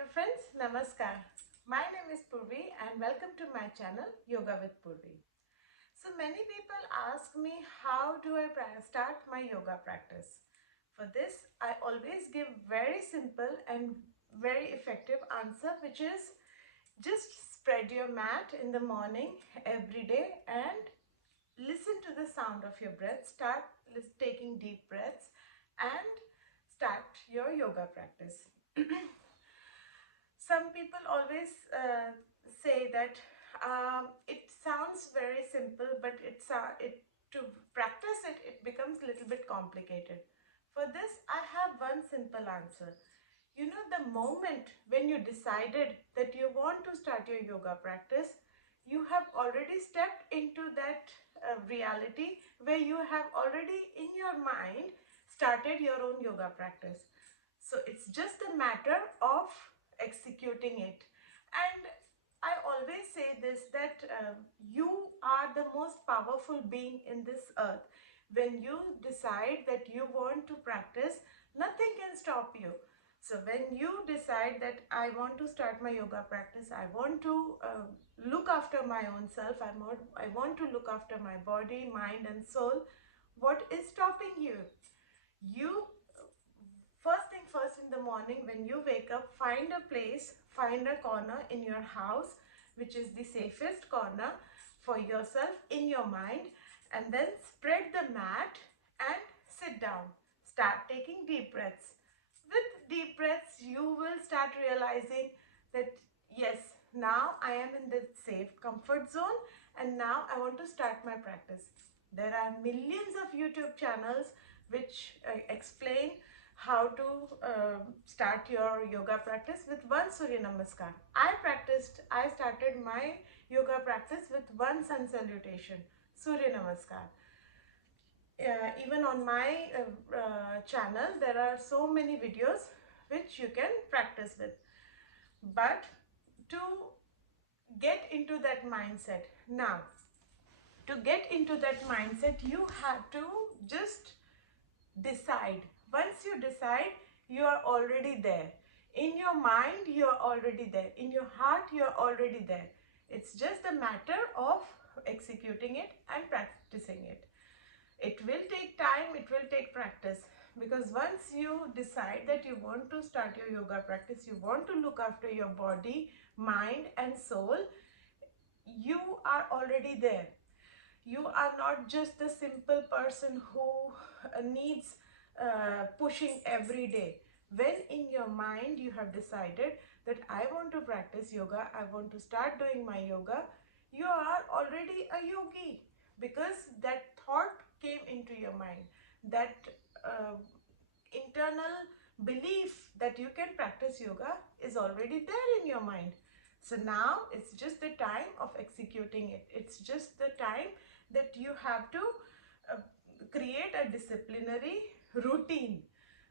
dear friends, Namaskar. My name is Purvi and welcome to my channel Yoga with Purvi. So many people ask me how do I start my yoga practice. For this, I always give very simple and very effective answer, which is just spread your mat in the morning every day and listen to the sound of your breath. Start taking deep breaths and start your yoga practice. Some people always say that it sounds very simple, but to practice it becomes a little bit complicated. For this, I have one simple answer. You know, the moment when you decided that you want to start your yoga practice, you have already stepped into that reality where you have already in your mind started your own yoga practice. So it's just a matter of executing it. And I always say this, that you are the most powerful being in this earth. When you decide that you want to practice, nothing can stop you. So when you decide that I want to start my yoga practice, I want to look after my own self, I want to look after my body, mind and soul, what is stopping you? You first thing first, in the morning when you wake up, find a place, find a corner in your house which is the safest corner for yourself in your mind, and then spread the mat and sit down. Start taking deep breaths. With deep breaths, you will start realizing that yes, now I am in the safe comfort zone and now I want to start my practice. There are millions of YouTube channels which explain how to start your yoga practice with one Surya Namaskar. I started my yoga practice with one sun salutation, Surya Namaskar. Even on my channel, there are so many videos which you can practice with. But to get into that mindset, now, to get into that mindset, you have to just decide. Once you decide, you are already there. In your mind, you are already there. In your heart, you are already there. It's just a matter of executing it and practicing it. It will take time, it will take practice, because once you decide that you want to start your yoga practice, you want to look after your body, mind and soul, you are already there. You are not just the simple person who needs pushing every day. When in your mind you have decided that I want to practice yoga, I want to start doing my yoga, you are already a yogi, because that thought came into your mind, that uh, internal belief that you can practice yoga is already there in your mind. So now it's just the time of executing it. It's just the time that you have to uh, create a disciplinary routine.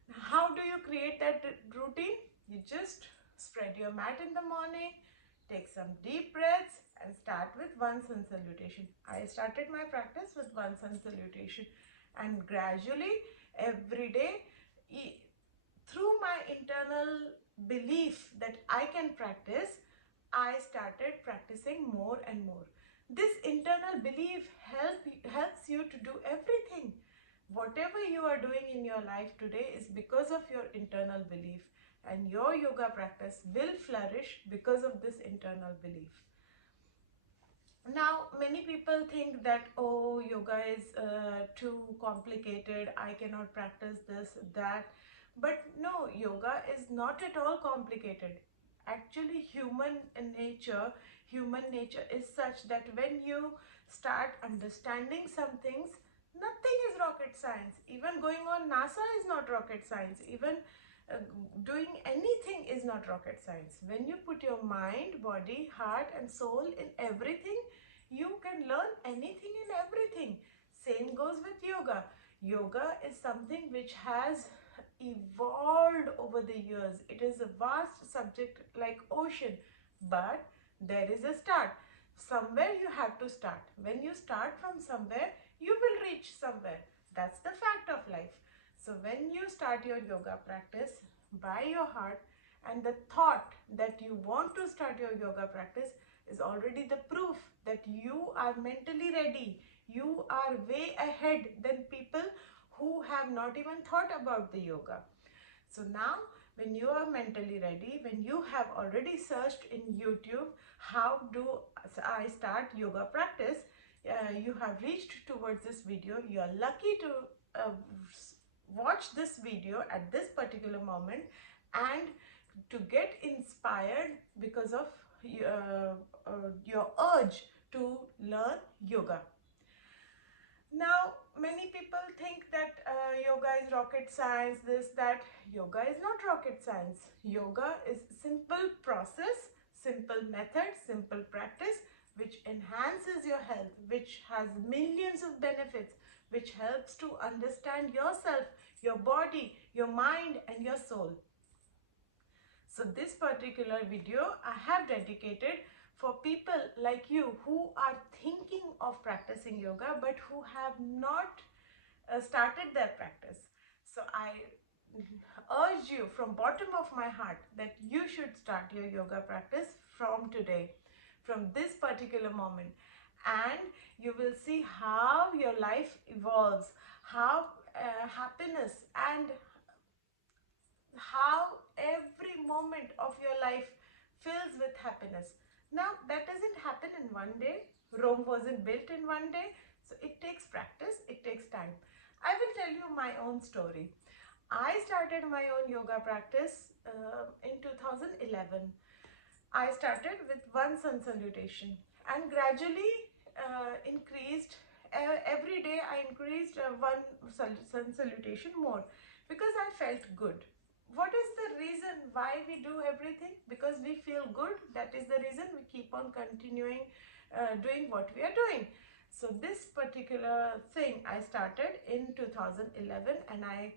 How do you create that routine? You just spread your mat in the morning, take some deep breaths and start with one sun salutation. I started my practice with one sun salutation, and gradually every day, through my internal belief that I can practice, I started practicing more and more. This internal belief helps you to do everything. Whatever you are doing in your life today is because of your internal belief, and your yoga practice will flourish because of this internal belief. Now, many people think that, oh, yoga is too complicated, I cannot practice this, that. But no, yoga is not at all complicated. Actually, human nature is such that when you start understanding some things, nothing is rocket science. Even going on NASA is not rocket science. Even uh, doing anything is not rocket science. When you put your mind, body, heart and soul in everything, you can learn anything and everything. Same goes with yoga. Yoga is something which has evolved over the years. It is a vast subject like ocean, but there is a start. Somewhere you have to start. When you start from somewhere, you will reach somewhere. That's the fact of life. So when you start your yoga practice by your heart And the thought that you want to start your yoga practice is already the proof that you are mentally ready. You are way ahead than people who have not even thought about the yoga. So now, when you are mentally ready, when you have already searched in YouTube, how do I start yoga practice, you have reached towards this video. You are lucky to uh, watch this video at this particular moment and to get inspired because of your urge to learn yoga. Now, many people think that yoga is rocket science, this, that. Yoga is not rocket science. Yoga is simple process, simple method, simple practice, which enhances your health, which has millions of benefits, which helps to understand yourself, your body, your mind, and your soul. So this particular video I have dedicated for people like you who are thinking of practicing yoga but who have not started their practice. So I urge you from bottom of my heart that you should start your yoga practice from today, from this particular moment, and you will see how your life evolves, how happiness and how every moment of your life fills with happiness. Now, that doesn't happen in one day. Rome wasn't built in one day. So it takes practice, it takes time. I will tell you my own story. I started my own yoga practice in 2011. I started with one sun salutation and gradually increased. Every day I increased one sun salutation more because I felt good. What is the reason why we do everything? Because we feel good. That is the reason we keep on continuing doing what we are doing. So this particular thing I started in 2011 and I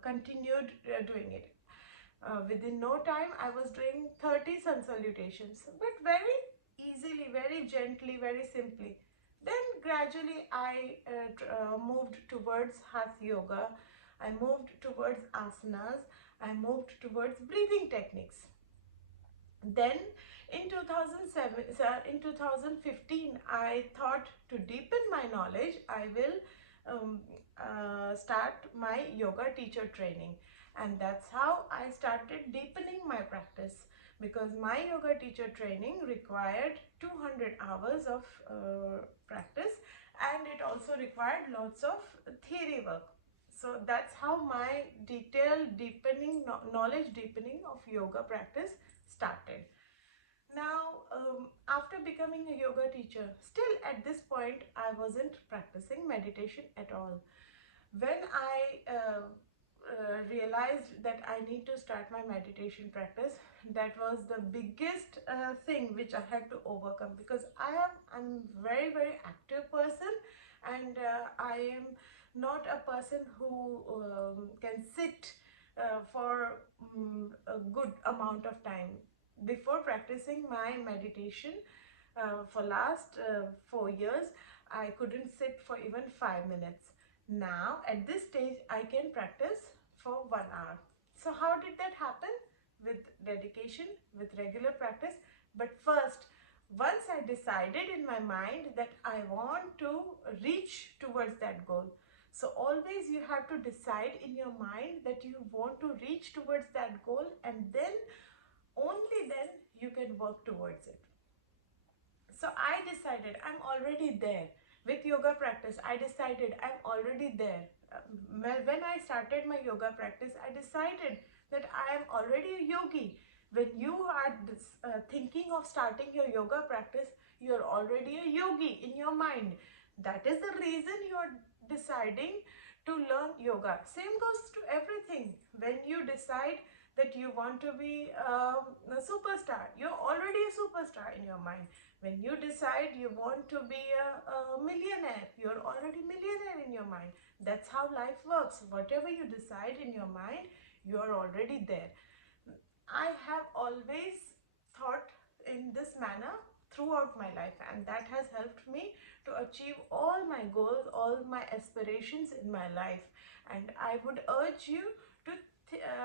continued doing it. Within no time, I was doing 30 sun salutations, but very easily, very gently, very simply. Then gradually I moved towards Hatha Yoga. I moved towards asanas. I moved towards breathing techniques. Then in 2007, in 2015, I thought to deepen my knowledge, I will start my yoga teacher training. And that's how I started deepening my practice, because my yoga teacher training required 200 hours of practice, and it also required lots of theory work. So that's how my detailed deepening, knowledge deepening of yoga practice started. Now, after becoming a yoga teacher, still at this point, I wasn't practicing meditation at all. When I realized that I need to start my meditation practice, that was the biggest thing which I had to overcome, because I'm very active person, and I am not a person who can sit for a good amount of time. Before practicing my meditation for last 4 years, I couldn't sit for even 5 minutes. Now at this stage I can practice for 1 hour. So how did that happen? With dedication, with regular practice. But first, once I decided in my mind that I want to reach towards that goal, so always you have to decide in your mind that you want to reach towards that goal, and then only then you can work towards it. So I decided I'm already there. With yoga practice, I decided I'm already there. When I started my yoga practice, I decided that I am already a yogi. When you are thinking of starting your yoga practice, you're already a yogi in your mind. That is the reason you're deciding to learn yoga. Same goes to everything. When you decide that you want to be a superstar, you're already a superstar in your mind. When you decide you want to be a millionaire, you're already millionaire in your mind. That's how life works. Whatever you decide in your mind, you're already there. I have always thought in this manner throughout my life, and that has helped me to achieve all my goals, all my aspirations in my life. And I would urge you to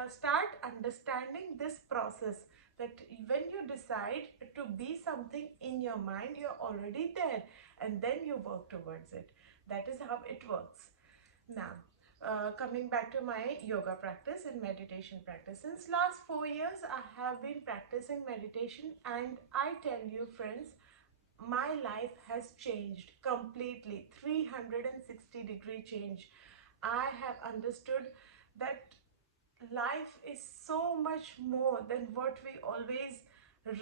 start understanding this process, that when you decide to be something in your mind, you're already there, and then you work towards it. That is how it works. Now, coming back to my yoga practice and meditation practice. Since last 4 years, I have been practicing meditation, and I tell you friends, my life has changed completely, 360-degree change. I have understood that life is so much more than what we always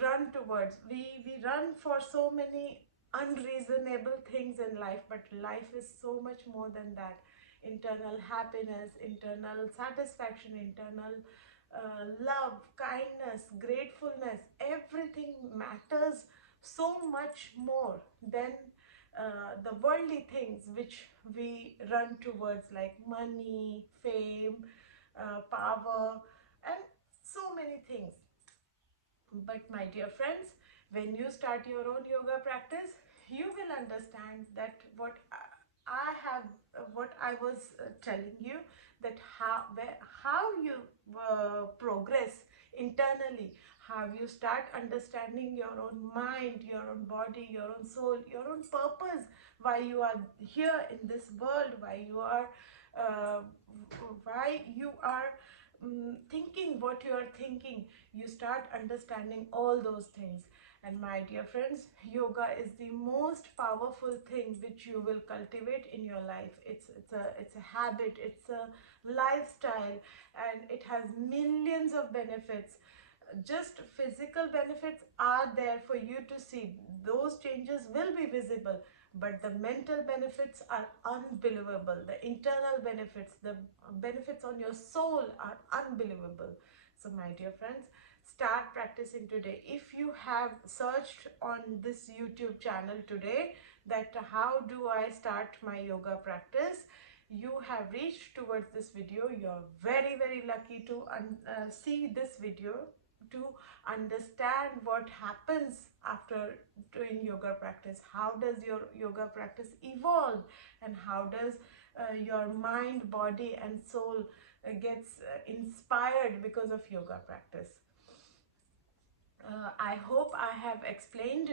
run towards. We run for so many unreasonable things in life, but life is so much more than that. Internal happiness, internal satisfaction, internal love, kindness, gratefulness, everything matters so much more than the worldly things which we run towards, like money, fame, power, and so many things. But my dear friends, when you start your own yoga practice, you will understand that I have, what I was telling you, that how you progress internally, how you start understanding your own mind, your own body, your own soul, your own purpose, why you are here in this world, uh, why you are thinking what you are thinking. You start understanding all those things. And my dear friends, yoga is the most powerful thing which you will cultivate in your life. It's a habit, it's a lifestyle, and it has millions of benefits. Just physical benefits are there for you to see. Those changes will be visible, but the mental benefits are unbelievable. The internal benefits, the benefits on your soul are unbelievable. So my dear friends, start practicing today. If you have searched on this YouTube channel today that how do I start my yoga practice, you have reached towards this video. You're very lucky to see this video, to understand what happens after doing yoga practice. How does your yoga practice evolve, and how does your mind, body and soul gets inspired because of yoga practice. I hope I have explained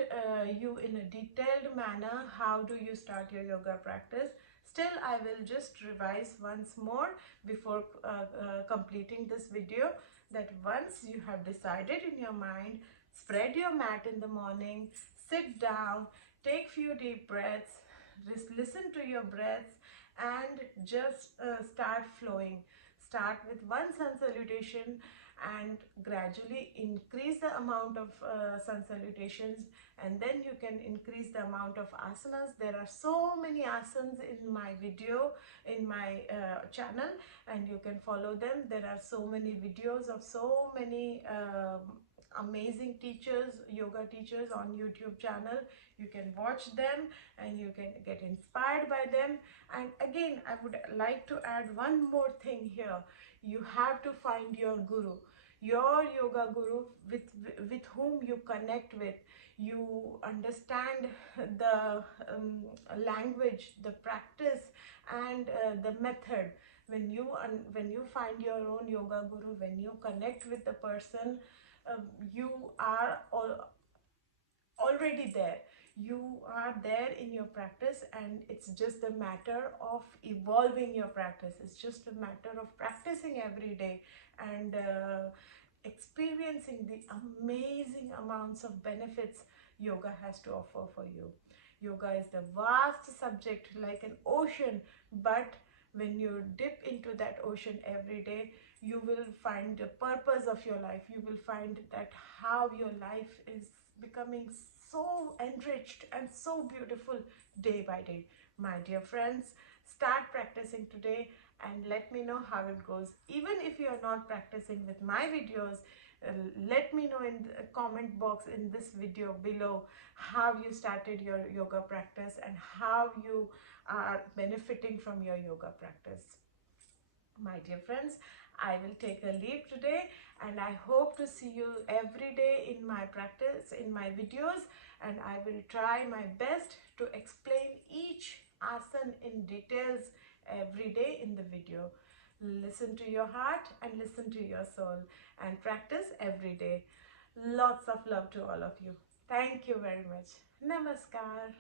you in a detailed manner how do you start your yoga practice. Still, I will just revise once more before completing this video, that once you have decided in your mind, spread your mat in the morning, sit down, take few deep breaths, just listen to your breaths, and just start flowing. Start with one sun salutation and gradually increase the amount of sun salutations, and then you can increase the amount of asanas. There are so many asanas in my video, in my channel, and you can follow them. There are so many videos of so many amazing teachers, yoga teachers on YouTube channel. You can watch them and you can get inspired by them. And again, I would like to add one more thing here. You have to find your guru, your yoga guru, with whom you connect with. You understand the language, the practice, and the method. When you find your own yoga guru, when you connect with the person, you are already there. You are there in your practice, and it's just a matter of evolving your practice. It's just a matter of practicing every day and experiencing the amazing amounts of benefits yoga has to offer for you. Yoga is the vast subject, like an ocean, but when you dip into that ocean every day, you will find the purpose of your life. You will find that how your life is becoming so enriched and so beautiful day by day. My dear friends, start practicing today and let me know how it goes. Even if you are not practicing with my videos, let me know in the comment box in this video below how you started your yoga practice and how you are benefiting from your yoga practice. My dear friends, I will take a leave today, and I hope to see you every day in my practice, in my videos, and I will try my best to explain each asana in details every day in the video. Listen to your heart and listen to your soul and practice every day. Lots of love to all of you. Thank you very much. Namaskar.